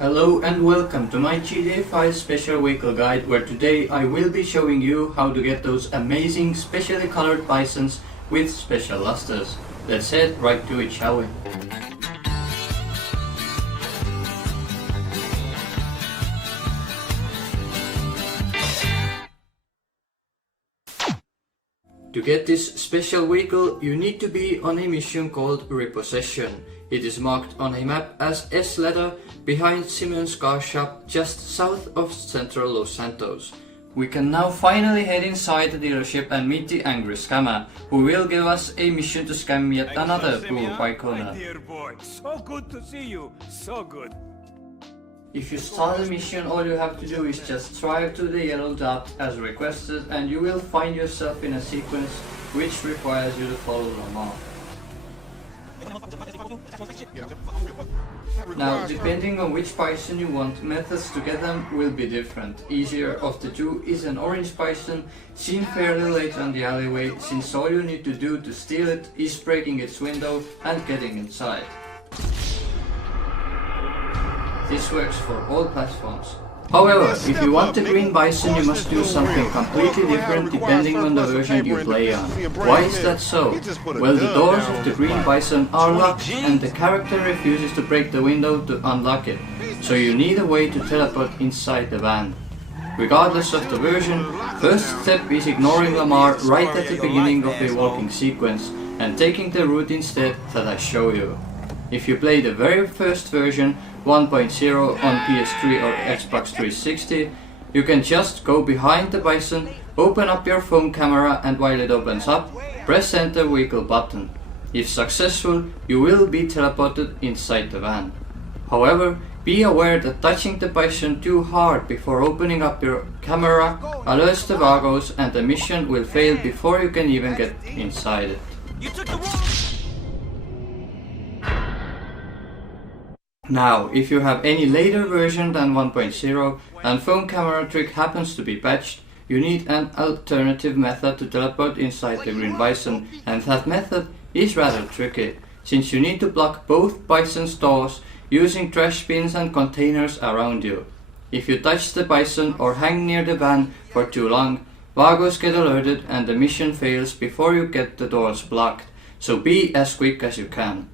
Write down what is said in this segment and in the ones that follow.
Hello and welcome to my GTA 5 special vehicle guide, where today I will be showing you how to get those amazing specially colored bisons with special lusters. Let's head right to it, shall we? To get this special vehicle, you need to be on a mission called Repossession. It is marked on a map as S letter behind Simeon's car shop just south of central Los Santos. We can now finally head inside the dealership and meet the angry scammer, who will give us a mission to scam yet another poor bike owner. My dear boy, so good to see you, so good. If you start the mission, all you have to do is just drive to the yellow dot as requested, and you will find yourself in a sequence which requires you to follow Lamar. Now, depending on which bison you want, methods to get them will be different. Easier of the two is an orange bison, seen fairly late on the alleyway, since all you need to do to steal it is breaking its window and getting inside. This works for all platforms. However, if you want the green bison, you must do something completely different depending on the version you play on. Why is that so? Well, the doors of the green bison are locked and the character refuses to break the window to unlock it, so you need a way to teleport inside the van. Regardless of the version, first step is ignoring Lamar right at the beginning of a walking sequence and taking the route instead that I show you. If you play the very first version, 1.0 on PS3 or Xbox 360, you can just go behind the bison, open up your phone camera, and while it opens up, press enter vehicle button. If successful, you will be teleported inside the van. However, be aware that touching the bison too hard before opening up your camera alerts the VAGOS and the mission will fail before you can even get inside it. Now, if you have any later version than 1.0 and phone camera trick happens to be patched, you need an alternative method to teleport inside the green bison, and that method is rather tricky, since you need to block both bison's doors using trash bins and containers around you. If you touch the bison or hang near the van for too long, VAGOS get alerted and the mission fails before you get the doors blocked, so be as quick as you can.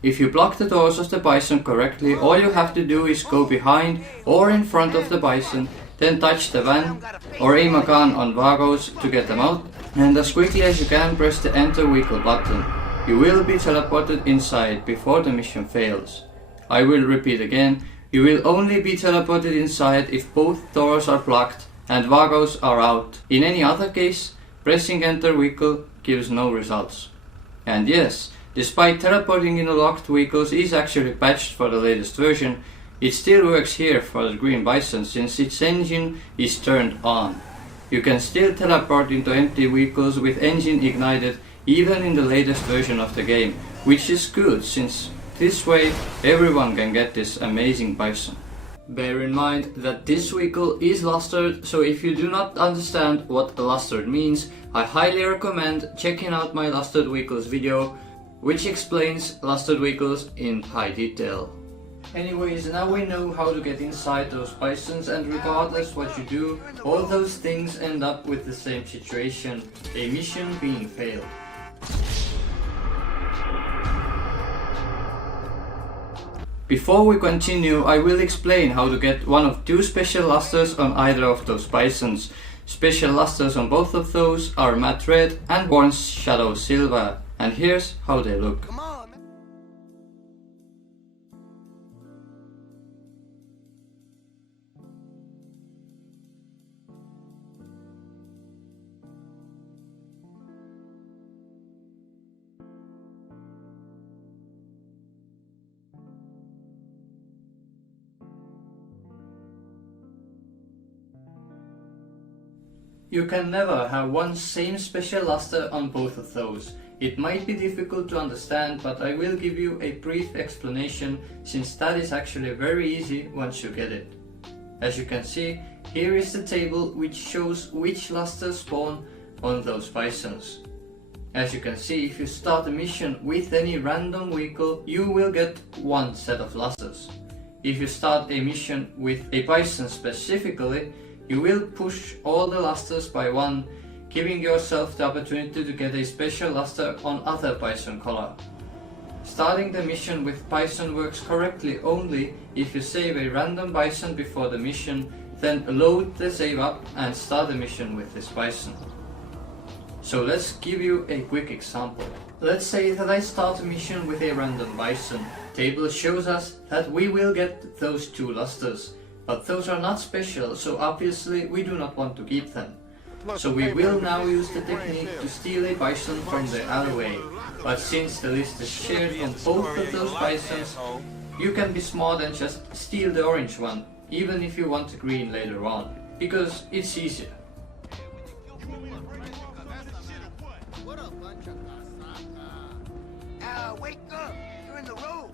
If you block the doors of the bison correctly, all you have to do is go behind or in front of the bison, then touch the van or aim a gun on VAGOS to get them out, and as quickly as you can press the enter vehicle button. You will be teleported inside before the mission fails. I will repeat again, you will only be teleported inside if both doors are blocked and VAGOS are out. In any other case, pressing enter vehicle gives no results. And yes, despite teleporting in locked vehicles is actually patched for the latest version, it still works here for the Green Bison since its engine is turned on. You can still teleport into empty vehicles with engine ignited even in the latest version of the game, which is good since this way everyone can get this amazing bison. Bear in mind that this vehicle is lustered, so if you do not understand what lustered means, I highly recommend checking out my lustered vehicles video, which explains lustered vehicles in high detail. Anyways, now we know how to get inside those bisons, and regardless what you do, all those things end up with the same situation, a mission being failed. Before we continue, I will explain how to get one of two special lusters on either of those bisons. Special lusters on both of those are matte red and orange shadow silver. And here's how they look. You can never have one same special luster on both of those. It might be difficult to understand, but I will give you a brief explanation since that is actually very easy once you get it. As you can see, here is the table which shows which lusters spawn on those bisons. As you can see, if you start a mission with any random vehicle, you will get one set of lusters. If you start a mission with a bison specifically, you will push all the lusters by one, giving yourself the opportunity to get a special luster on other bison color. Starting the mission with bison works correctly only if you save a random bison before the mission, then load the save up and start the mission with this bison. So let's give you a quick example. Let's say that I start a mission with a random bison. Table shows us that we will get those 2 lusters, but those are not special, so obviously we do not want to keep them. So we will now use the technique to steal a bison from the alleyway, but since the list is shared on both of those bisons, you can be smart and just steal the orange one, even if you want the green later on, because it's easier. Wake up! You're in the road!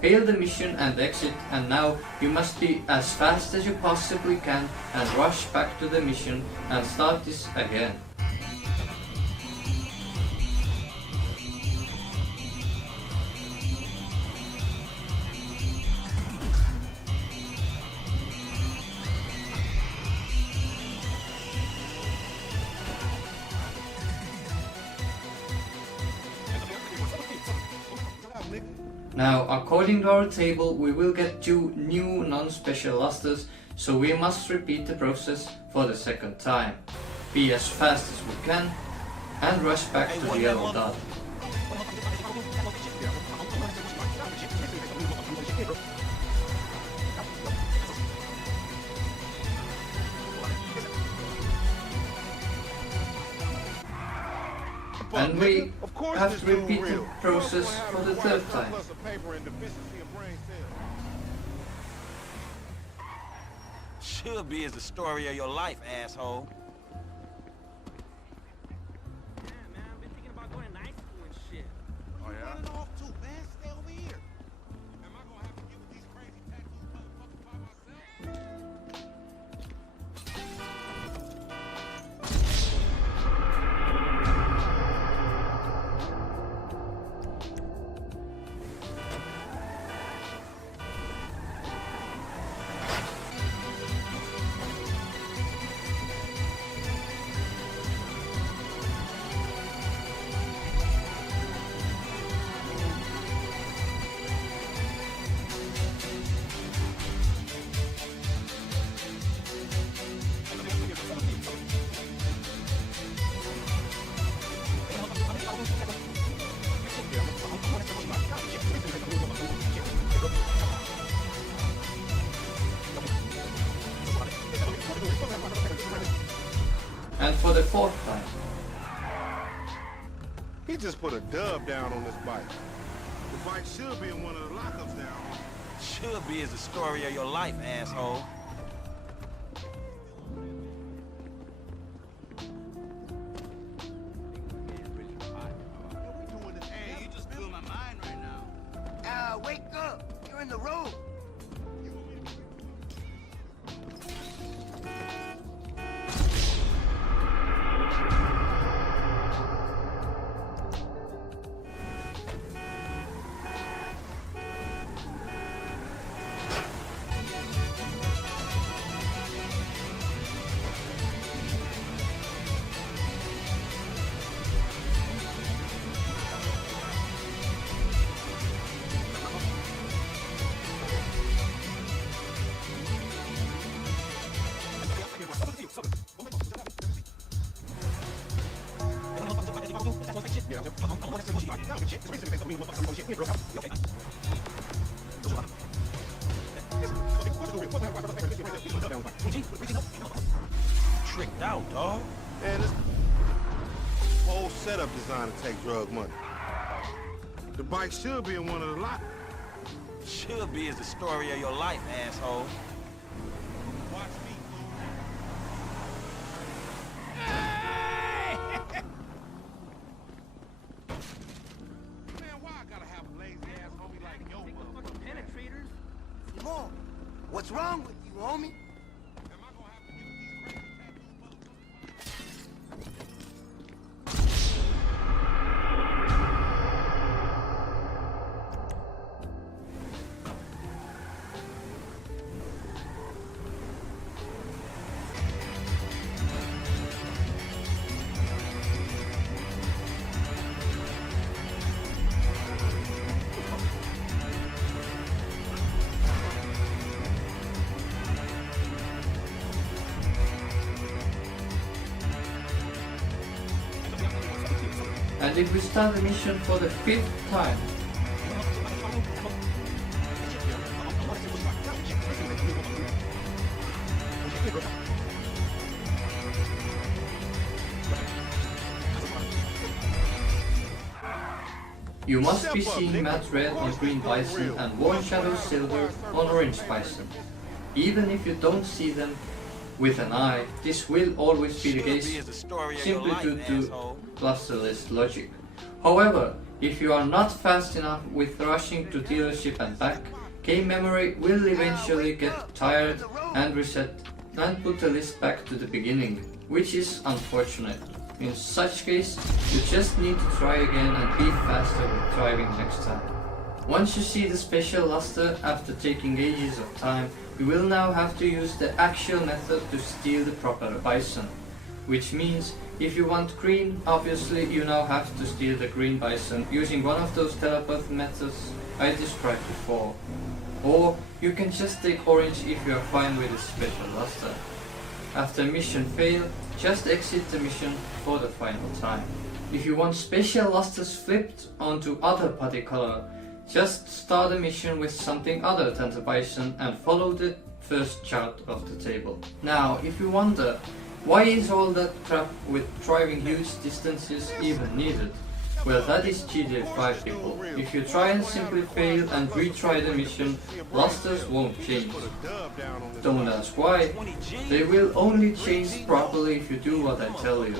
Fail the mission and exit, and now you must be as fast as you possibly can and rush back to the mission and start this again. Now, according to our table, we will get 2 new non-special lusters, so we must repeat the process for the second time. Be as fast as we can and rush back to the yellow dot. And we have to repeat the process for the 3rd time. Should be is the story of your life, asshole. Yeah, man, I've been thinking about going to night school and shit. Oh, yeah? Running off too, man. Stay over here. Am I gonna have to get with these crazy tattooed motherfuckers by myself? And for the 4th time. He just put a dub down on this bike. The bike should be in one of the lockups down. Should be is the story of your life, asshole. Hey, you just blew my mind right now. Wake up! You're in the road. Tricked out, dog. Man, this whole setup designed to take drug money. The bike should be in one of the lockups. Should be is the story of your life, asshole. Watch me. Man, why I gotta have a lazy ass homie like yo, Fucking penetrators. Come on. What's wrong with you, homie? Am I gonna have to get with these crazy tattooed motherfuckers? And if we start the mission for the 5th time, you must be seeing matte red on Green Bison and warm shadow silver on Orange Bison. Even if you don't see them with an eye, this will always be the case simply due to clusterless logic. However, if you are not fast enough with rushing to dealership and back, game memory will eventually get tired and reset and put the list back to the beginning, which is unfortunate. In such case, you just need to try again and be faster with driving next time. Once you see the special luster after taking ages of time, you will now have to use the actual method to steal the proper Bison. Which means, if you want green, obviously you now have to steal the Green Bison using one of those telepath methods I described before. Or you can just take orange if you are fine with the special luster. After mission fail, just exit the mission for the final time. If you want special lusters flipped onto other putty color, just start a mission with something other than the Bison and follow the first chart of the table. Now, if you wonder, why is all that crap with driving huge distances even needed? Well, that is GTA 5, people. If you try and simply fail and retry the mission, lusters won't change. Don't ask why. They will only change properly if you do what I tell you.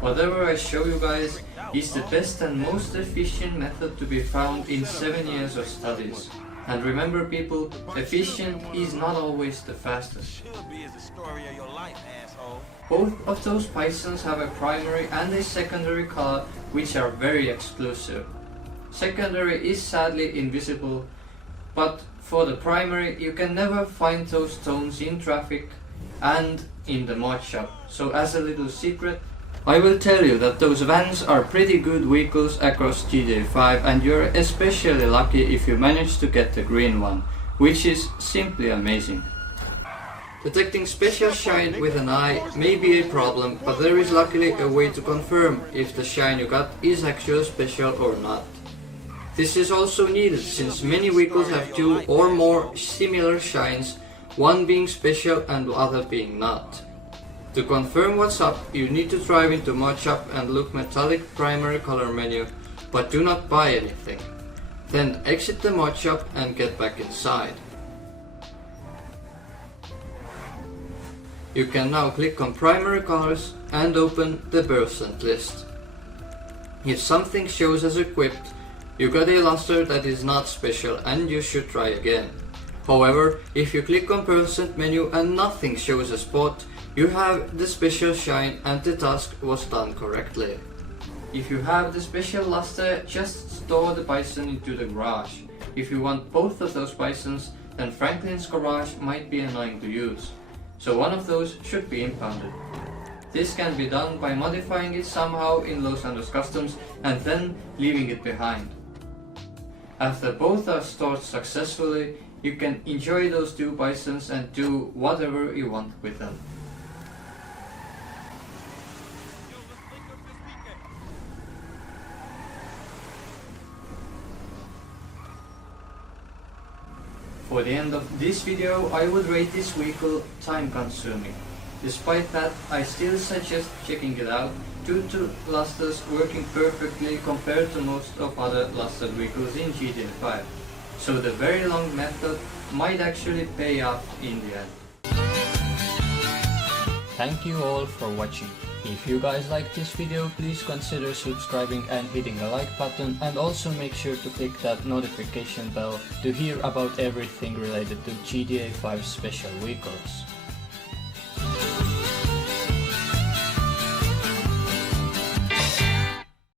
Whatever I show you guys is the best and most efficient method to be found in 7 years of studies. And remember, people, efficient is not always the fastest. Both of those Bisons have a primary and a secondary color which are very exclusive. Secondary is sadly invisible, but for the primary you can never find those tones in traffic and in the mod shop. So as a little secret, I will tell you that those vans are pretty good vehicles across GTA 5, and you're especially lucky if you manage to get the green one, which is simply amazing. Detecting special shine with an eye may be a problem, but there is luckily a way to confirm if the shine you got is actually special or not. This is also needed since many vehicles have 2 or more similar shines, one being special and the other being not. To confirm what's up, you need to drive into mod shop and look metallic primary color menu, but do not buy anything. Then exit the mod shop and get back inside. You can now click on primary colors and open the percent list. If something shows as equipped, you got a luster that is not special and you should try again. However, if you click on percent menu and nothing shows as bought, you have the special shine and the task was done correctly. If you have the special luster, just store the Bison into the garage. If you want both of those Bisons, then Franklin's garage might be annoying to use. So one of those should be impounded. This can be done by modifying it somehow in Los Santos Customs and then leaving it behind. After both are stored successfully, you can enjoy those 2 Bisons and do whatever you want with them. For the end of this video, I would rate this vehicle time consuming. Despite that, I still suggest checking it out due to lusters working perfectly compared to most of other lustered vehicles in GTA 5. So the very long method might actually pay off in the end. Thank you all for watching. If you guys liked this video, please consider subscribing and hitting the like button, and also make sure to click that notification bell to hear about everything related to GTA 5 special vehicles.